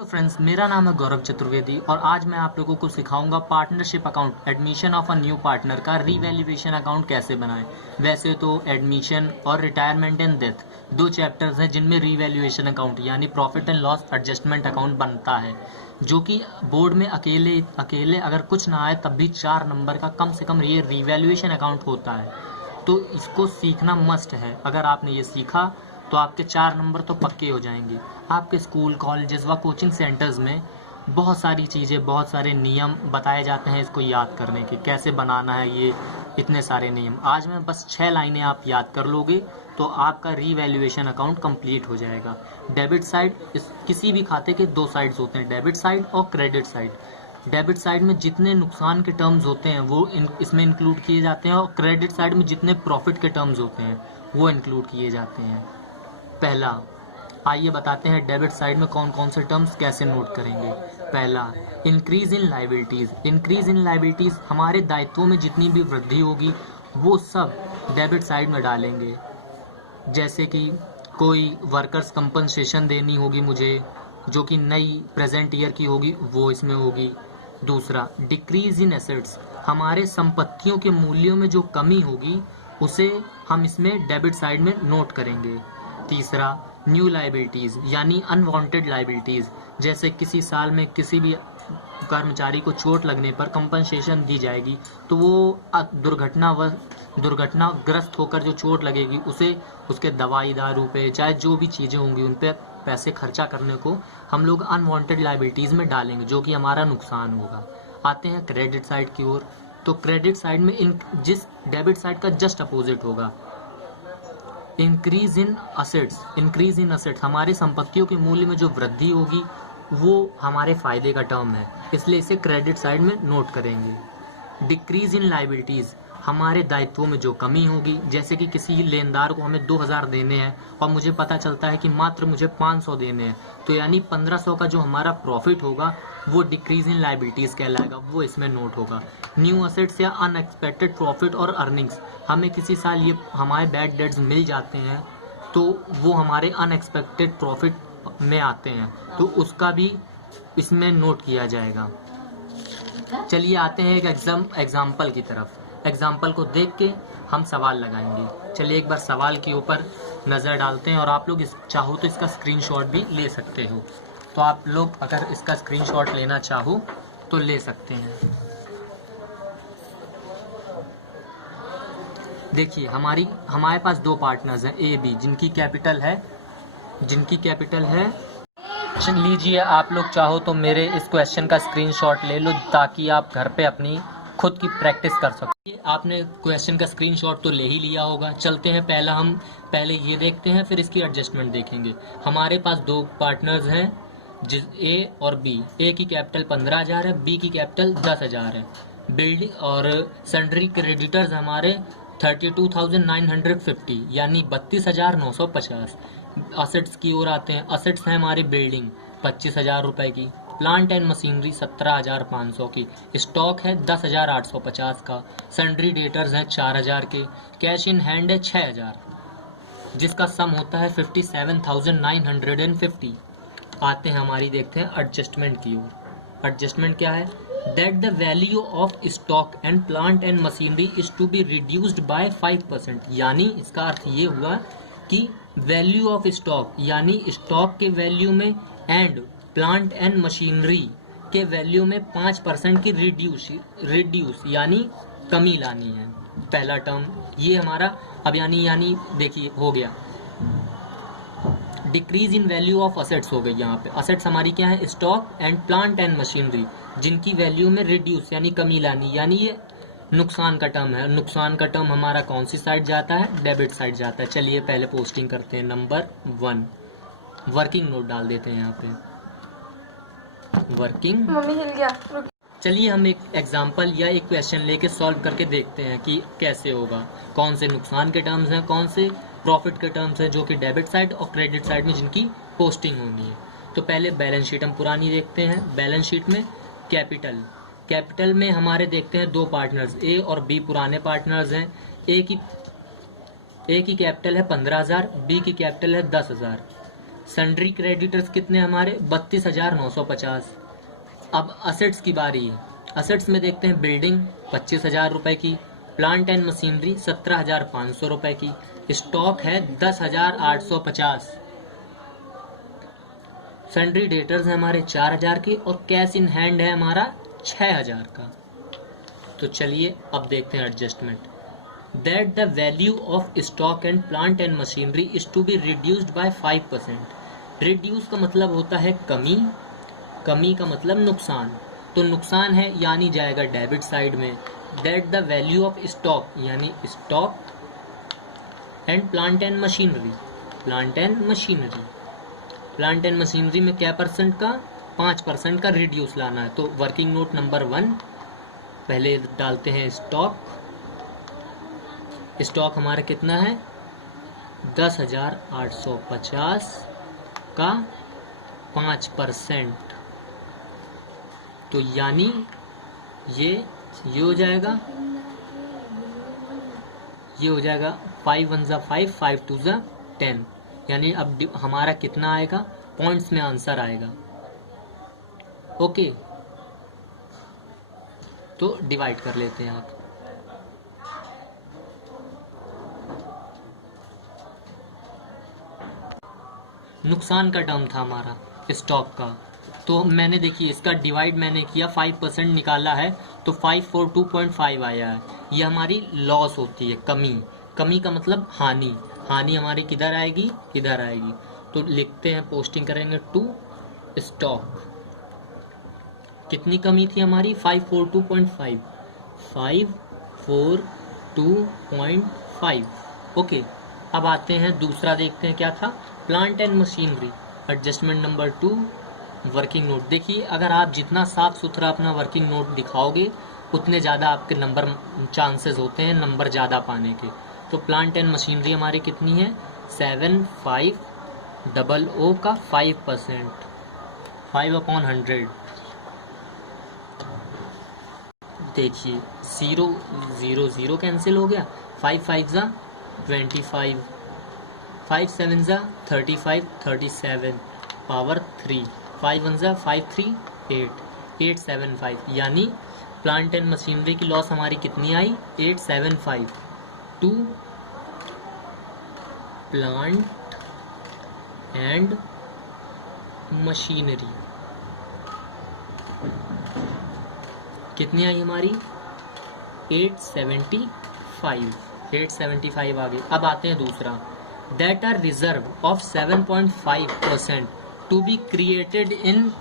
Hello friends, मेरा नाम है गौरव चतुर्वेदी और आज मैं आप लोगों को सिखाऊंगा partnership account admission of a new partner का रीवैल्यूएशन अकाउंट कैसे बनाएं। वैसे तो एडमिशन और रिटायरमेंट एंड डेथ दो चैप्टर्स हैं जिनमें रीवैल्यूएशन अकाउंट यानी profit and loss adjustment account बनता है, जो कि बोर्ड में अकेले अकेले अगर कुछ ना आए तब भी 4 नंबर का कम से कम ये रीवैल्यूएशन अकाउंट होता है। तो इसको सीखना मस्ट है। अगर आपने ये सीखा तो आपके 4 नंबर तो पक्के हो जाएंगे। आपके स्कूल, कॉलेजेस व कोचिंग सेंटर्स में बहुत सारी चीज़ें, बहुत सारे नियम बताए जाते हैं इसको याद करने के, कैसे बनाना है ये इतने सारे नियम। आज मैं बस 6 लाइनें आप याद कर लोगे तो आपका रीवैल्यूएशन अकाउंट कंप्लीट हो जाएगा। डेबिट साइड, इस किसी भी खाते के 2 साइड्स होते हैं, डेबिट साइड और क्रेडिट साइड। डेबिट साइड में जितने नुकसान के टर्म्स होते हैं वो इसमें इंक्लूड किए जाते हैं और क्रेडिट साइड में जितने प्रॉफिट के टर्म्स होते हैं वो इंक्लूड किए जाते हैं। पहला, आइए बताते हैं डेबिट साइड में कौन कौन से टर्म्स कैसे नोट करेंगे। पहला, increase in liabilities. Increase in liabilities हमारे दायित्वों में जितनी भी वृद्धि होगी वो सब डेबिट साइड में डालेंगे। जैसे कि कोई वर्कर्स कंपनसेशन देनी होगी मुझे, जो कि नई प्रेजेंट ईयर की होगी, वो इसमें होगी। दूसरा, डिक्रीज इन एसेट्स, हमारे संपत्तियों के मूल्यों में जो कमी होगी उसे हम इसमें डेबिट साइड में नोट करेंगे। तीसरा, न्यू लाइबिलिटीज यानी अनवांटेड लाइबिलिटीज, जैसे किसी साल में किसी भी कर्मचारी को चोट लगने पर कंपनसेशन दी जाएगी तो वो दुर्घटनाग्रस्त होकर जो चोट लगेगी उसे उसके दवाई दारू पे, चाहे जो भी चीज़ें होंगी उन पे पैसे खर्चा करने को हम लोग अनवांटेड लाइबिलिटीज में डालेंगे, जो कि हमारा नुकसान होगा। आते हैं क्रेडिट साइड की ओर। तो क्रेडिट साइड में जिस डेबिट साइड का जस्ट अपोजिट होगा, increase in assets. Increase in assets हमारे संपत्तियों के मूल्य में जो वृद्धि होगी वो हमारे फायदे का टर्म है, इसलिए इसे क्रेडिट साइड में नोट करेंगे। डिक्रीज इन लाइबिलिटीज, हमारे दायित्वों में जो कमी होगी, जैसे कि किसी लेनदार को हमें 2000 देने हैं और मुझे पता चलता है कि मात्र मुझे 500 देने हैं, तो यानी 1500 का जो हमारा प्रॉफिट होगा वो डिक्रीज इन लाइबिलिटीज कहलाएगा, वो इसमें नोट होगा। न्यू असेट्स या अनएक्सपेक्टेड प्रॉफिट और अर्निंग्स, हमें किसी साल ये हमारे बैड डेट्स मिल जाते हैं तो वो हमारे अनएक्सपेक्टेड प्रॉफिट में आते हैं, तो उसका भी इसमें नोट किया जाएगा। चलिए आते हैं एक एग्जाम्पल की तरफ। एग्जाम्पल को देख के हम सवाल लगाएंगे। चलिए एक बार सवाल के ऊपर नज़र डालते हैं और आप लोग चाहो तो इसका स्क्रीनशॉट भी ले सकते हो। तो आप लोग अगर इसका स्क्रीनशॉट लेना चाहो तो ले सकते हैं। देखिए हमारे पास 2 पार्टनर्स हैं ए बी, जिनकी कैपिटल है। लीजिए, आप लोग चाहो तो मेरे इस क्वेश्चन का स्क्रीनशॉट ले लो ताकि आप घर पे अपनी खुद की प्रैक्टिस कर सको। आपने क्वेश्चन का स्क्रीनशॉट तो ले ही लिया होगा। चलते हैं, पहले ये देखते हैं, फिर इसकी एडजस्टमेंट देखेंगे। हमारे पास 2 पार्टनर्स हैं, ए और बी। ए की कैपिटल 15,000 है, बी की कैपिटल 10,000 है। बिल्डिंग और सन्ड्री क्रेडिटर्स हमारे 32,950 यानी 32,950। असेट्स की ओर आते हैं। असेट्स हैं हमारी बिल्डिंग 25,000 रुपए की, प्लांट एंड मशीनरी 17,500 की, स्टॉक है 10,850 का, सन्ड्री डेटर्स हैं 4,000 के, कैश इन हैंड है 6,000, जिसका सम होता है 57,950। आते हैं हमारी, देखते हैं एडजस्टमेंट की ओर। एडजस्टमेंट क्या है? That the value of stock and plant and machinery is to be reduced by 5%। यानी इसका अर्थ ये हुआ कि वैल्यू ऑफ स्टॉक यानी स्टॉक के वैल्यू में एंड प्लांट एंड मशीनरी के वैल्यू में 5% की रिड्यूस यानी कमी लानी है। पहला टर्म ये हमारा अब यानी देखिए हो गया। Decrease in value of assets हो गई। यहाँ पे असेट्स हमारी क्या है? Stock and plant and machinery, जिनकी वैल्यू में रिड्यूस यानी कमी लानी, यानी ये नुकसान का टर्म है। नुकसान का टर्म हमारा कौन सी साइड जाता है? डेबिट साइड जाता है। चलिए पहले पोस्टिंग करते हैं। नंबर 1 वर्किंग नोट डाल देते हैं यहाँ पे, वर्किंग। मम्मी हिल गया। चलिए हम एक एग्जाम्पल या एक क्वेश्चन लेके सॉल्व करके देखते हैं कि कैसे होगा, कौन से नुकसान के टर्म्स हैं, कौन से प्रॉफिट के टर्म्स हैं, जो कि डेबिट साइड और क्रेडिट साइड में जिनकी पोस्टिंग होनी है। तो पहले बैलेंस शीट हम पुरानी देखते हैं। बैलेंस शीट में कैपिटल में हमारे देखते हैं 2 पार्टनर्स, ए और बी पुराने पार्टनर्स हैं। ए की कैपिटल है 15,000, बी की कैपिटल है 10,000। सन्ड्री क्रेडिटर्स कितने हमारे 32,950। अब असेट्स की बारी है। असेट्स में देखते हैं बिल्डिंग 25,000 रुपए की, प्लांट एंड मशीनरी 17,500 रुपए की, स्टॉक है 10,850, सन्ड्री डेटर्स है हमारे 4,000 के और कैश इन हैंड है हमारा 6,000 का। तो चलिए अब देखते हैं adjustment. That the value of stock and plant and machinery is to be reduced by 5%। Reduce का मतलब होता है कमी, कमी का मतलब नुकसान, तो नुकसान है यानी जाएगा डेबिट साइड में। That the value of stock यानी stock and plant and machinery, plant and machinery, plant and machinery में क्या परसेंट का 5% का रिड्यूस लाना है। तो वर्किंग नोट नंबर 1 पहले डालते हैं स्टॉक। स्टॉक हमारा कितना है 10,850 का 5%, तो यानी ये हो जाएगा, ये हो जाएगा 5 1 जा 5, 5 2 जा 10, यानी अब हमारा कितना आएगा पॉइंट्स में आंसर आएगा। ओके, तो डिवाइड कर लेते हैं आप। नुकसान का टर्म था हमारा स्टॉक का, तो मैंने देखिए इसका डिवाइड मैंने किया 5% निकाला है तो 542.5 आया है। ये हमारी लॉस होती है, कमी, कमी का मतलब हानि, हानि हमारी किधर आएगी, इधर आएगी। तो लिखते हैं, पोस्टिंग करेंगे टू स्टॉक। कितनी कमी थी हमारी 542.5, 542.5। ओके, अब आते हैं दूसरा, देखते हैं क्या था, plant and machinery. Adjustment number 2 working note. देखिए अगर आप जितना साफ सुथरा अपना वर्किंग नोट दिखाओगे उतने ज़्यादा आपके नंबर चांसेस होते हैं नंबर ज़्यादा पाने के। तो प्लांट एंड मशीनरी हमारी कितनी है 7500 का 5%, 5/100। देखिए 0 0 0 कैंसिल हो गया, 5 5 जा 25, 5 7 जा 35, 37 पावर 3, 5 1 जा 5 3 8, 875, यानी प्लांट एंड मशीनरी की लॉस हमारी कितनी आई 875 टू प्लांट एंड मशीनरी। कितनी आई हमारी 875 आ गई। अब आते हैं दूसरा, that are reserve of 7.5% to be created in.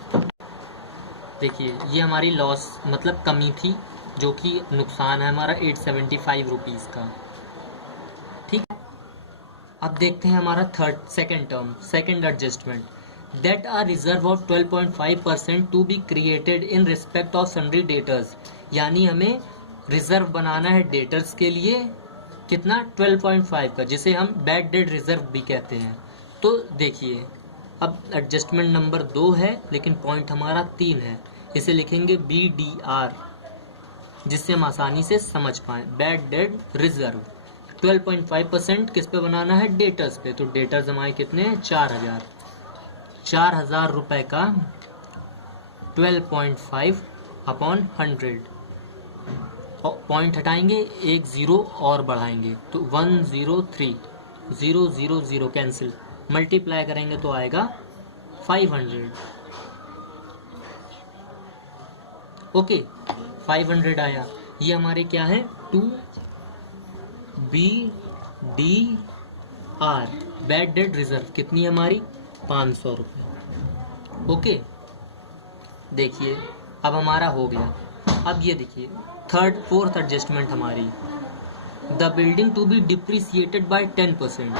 देखिए ये हमारी लॉस मतलब कमी थी, जो कि नुकसान है हमारा 875 रुपीज का। ठीक, अब देखते हैं हमारा second term, second adjustment. That are reserve of 12.5% to be created in respect of sundry debtors, यानी हमें रिजर्व बनाना है डेटर्स के लिए कितना 12.5 का, जिसे हम बैड डेट रिजर्व भी कहते हैं। तो देखिए अब एडजस्टमेंट नंबर 2 है लेकिन पॉइंट हमारा 3 है, इसे लिखेंगे BDR जिससे हम आसानी से समझ पाए। बैड डेट रिजर्व 12.5% किस पे बनाना है डेटर्स पे, तो डेटर्स हमारे कितने हैं 4,000 रुपए का 12.5/100, और पॉइंट हटाएंगे एक जीरो और बढ़ाएंगे तो 103, 000 कैंसिल, मल्टीप्लाई करेंगे तो आएगा 500। ओके 500 आया। ये हमारे क्या है 2BDR बैड डेट रिजर्व कितनी है हमारी 500 रुपये। ओके देखिए अब हमारा हो गया। अब ये देखिए फोर्थ एडजस्टमेंट हमारी, the building to be depreciated by 10%।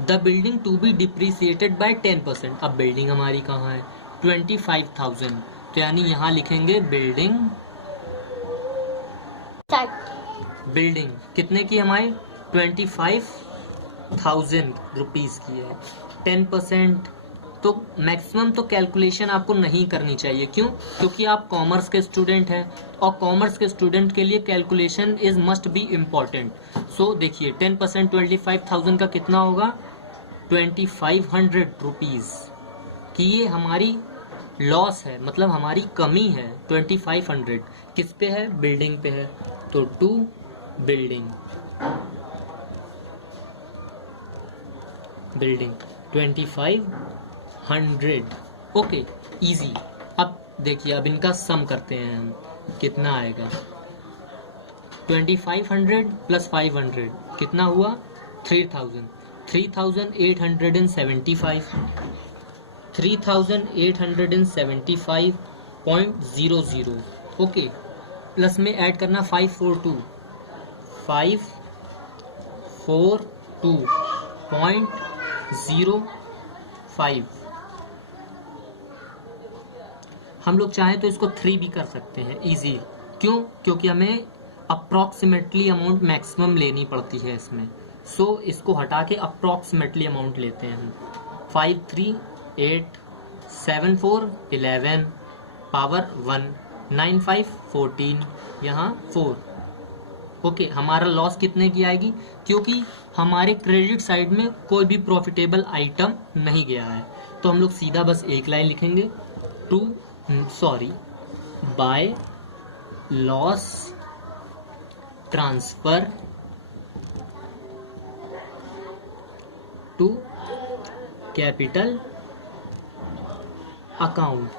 The building to be depreciated by 10%। अब बिल्डिंग हमारी कहाँ है 25,000, तो यानी यहाँ लिखेंगे बिल्डिंग, बिल्डिंग कितने की हमारी 25,000 रुपीज की है, 10% तो मैक्सिमम तो कैलकुलेशन आपको नहीं करनी चाहिए। क्यों? क्योंकि आप कॉमर्स के स्टूडेंट हैं और कॉमर्स के स्टूडेंट के लिए calculation is must be important. So देखिए 10% 25,000 का कितना होगा? 2500 रुपीज कि ये हमारी लॉस है, मतलब हमारी कमी है। 2500 किस पे है? बिल्डिंग पे है, तो टू बिल्डिंग 2500। Okay, easy. अब देखिए, अब इनका सम करते हैं हम, कितना आएगा? 2500 प्लस 500 कितना हुआ? 3000। 3875 3875.00। ओके, प्लस में ऐड करना 542.05। हम लोग चाहें तो इसको 3 भी कर सकते हैं इजी। क्यों? क्योंकि हमें अप्रॉक्सीमेटली अमाउंट मैक्सिमम लेनी पड़ती है इसमें। सो इसको हटा के अप्रॉक्सीमेटली अमाउंट लेते हैं हम। 53874 11 पावर 1 95 14 यहाँ 4। ओके, हमारा लॉस कितने की आएगी? क्योंकि हमारे क्रेडिट साइड में कोई भी प्रॉफिटेबल आइटम नहीं गया है, तो हम लोग सीधा बस एक लाइन लिखेंगे, by loss transfer to capital account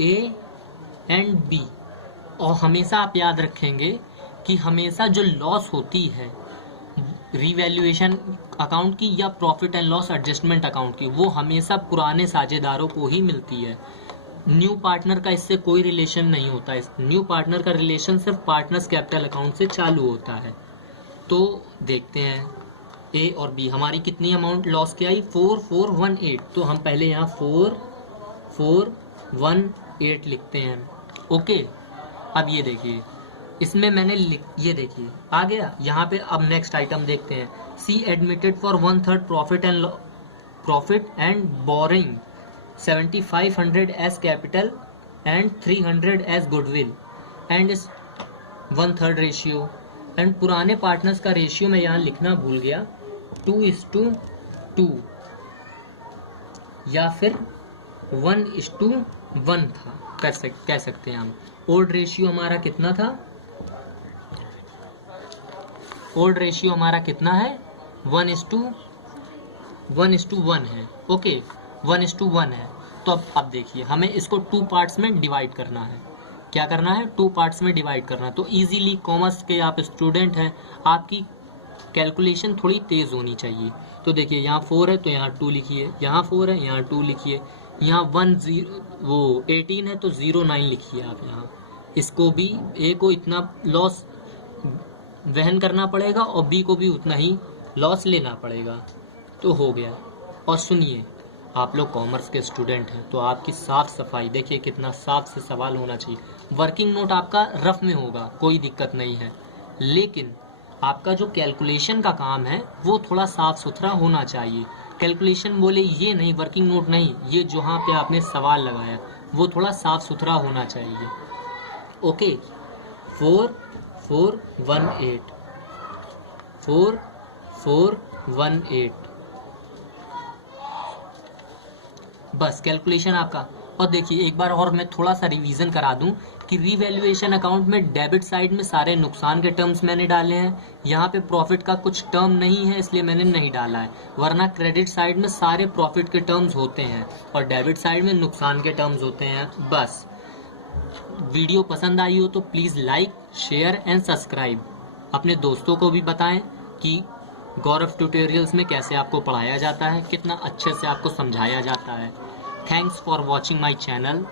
A and B. और हमेशा आप याद रखेंगे कि हमेशा जो लॉस होती है रीवैल्यूएशन अकाउंट की या profit and loss adjustment account की, वो हमेशा पुराने साझेदारों को ही मिलती है। न्यू पार्टनर का इससे कोई रिलेशन नहीं होता है। न्यू पार्टनर का रिलेशन सिर्फ पार्टनर्स कैपिटल अकाउंट से चालू होता है। तो देखते हैं ए और बी, हमारी कितनी अमाउंट लॉस की आई? 4418। तो हम पहले यहाँ 4418 लिखते हैं। ओके, अब ये देखिए, इसमें मैंने ये देखिए आ गया यहाँ पे। अब नेक्स्ट आइटम देखते हैं, C admitted for 1/3 profit and bringing 7500 as capital and 300 as goodwill and इस 1/3 रेशियो। एंड पुराने पार्टनर्स का रेशियो मैं यहाँ लिखना भूल गया, 2:2 या फिर 1:1 था, कह सकते हैं हम। ओल्ड रेशियो हमारा कितना था? ओल्ड रेशियो हमारा कितना है? 1:1 है। ओके, 1:1 है। तो अब देखिए, हमें इसको 2 पार्ट्स में डिवाइड करना है। क्या करना है? 2 पार्ट्स में डिवाइड करना। तो इजीली कॉमर्स के आप स्टूडेंट हैं, आपकी कैलकुलेशन थोड़ी तेज होनी चाहिए। तो देखिए, यहाँ 4 है तो यहाँ 2 लिखिए, यहाँ 4 है यहाँ 2 लिखिए, यहाँ 18 है तो 09 लिखिए आप यहाँ। इसको भी, ए को इतना लॉस वहन करना पड़ेगा और बी को भी उतना ही लॉस लेना पड़ेगा, तो हो गया। और सुनिए, आप लोग कॉमर्स के स्टूडेंट हैं तो आपकी साफ सफाई देखिए, कितना साफ से सवाल होना चाहिए। वर्किंग नोट आपका रफ में होगा, कोई दिक्कत नहीं है, लेकिन आपका जो कैलकुलेशन का काम है वो थोड़ा साफ सुथरा होना चाहिए। कैलकुलेशन बोले ये नहीं, वर्किंग नोट नहीं, ये जहाँ पे आपने सवाल लगाया वो थोड़ा साफ सुथरा होना चाहिए। ओके, 4418 बस कैलकुलेशन आपका। और देखिए, एक बार और मैं थोड़ा सा रिवीजन करा दूं कि रीवैल्यूएशन अकाउंट में डेबिट साइड में सारे नुकसान के टर्म्स मैंने डाले हैं, यहाँ पे प्रॉफिट का कुछ टर्म नहीं है इसलिए मैंने नहीं डाला है, वरना क्रेडिट साइड में सारे प्रॉफिट के टर्म्स होते हैं और डेबिट साइड में नुकसान के टर्म्स होते हैं। बस, वीडियो पसंद आई हो तो please like, share and subscribe. अपने दोस्तों को भी बताएं कि गौरव ट्यूटोरियल्स में कैसे आपको पढ़ाया जाता है, कितना अच्छे से आपको समझाया जाता है। Thanks for watching my channel.